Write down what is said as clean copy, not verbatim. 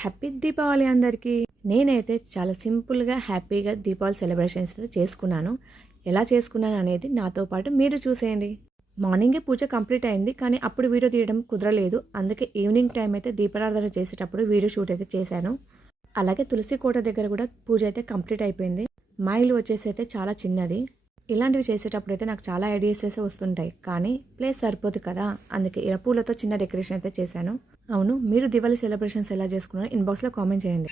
Happy Deepavali అందరికీ. నేనైతే చాలా సింపుల్గా హ్యాపీగా దీపావళి సెలబ్రేషన్స్ అయితే చేసుకున్నాను. ఎలా చేసుకున్నాను అనేది నాతో పాటు మీరు చూసేయండి. మార్నింగే పూజ కంప్లీట్ అయింది, కానీ అప్పుడు వీడియో తీయడం కుదరలేదు. అందుకే ఈవినింగ్ టైం అయితే దీపారాధన చేసేటప్పుడు వీడియో షూట్ అయితే చేశాను. అలాగే తులసి కోట దగ్గర కూడా పూజ అయితే కంప్లీట్ అయిపోయింది. మా ఇల్లు వచ్చేసి అయితే చాలా చిన్నది. ఇలాంటివి చేసేటప్పుడు అయితే నాకు చాలా ఐడియాస్ అయితే వస్తుంటాయి, కానీ ప్లేస్ సరిపోదు కదా. అందుకే ఇలా పూలతో చిన్న డెకరేషన్ అయితే చేశాను. అవును, మీరు దివాళీ సెలబ్రేషన్స్ ఎలా చేసుకున్నారో ఇన్బాక్స్లో కామెంట్ చేయండి.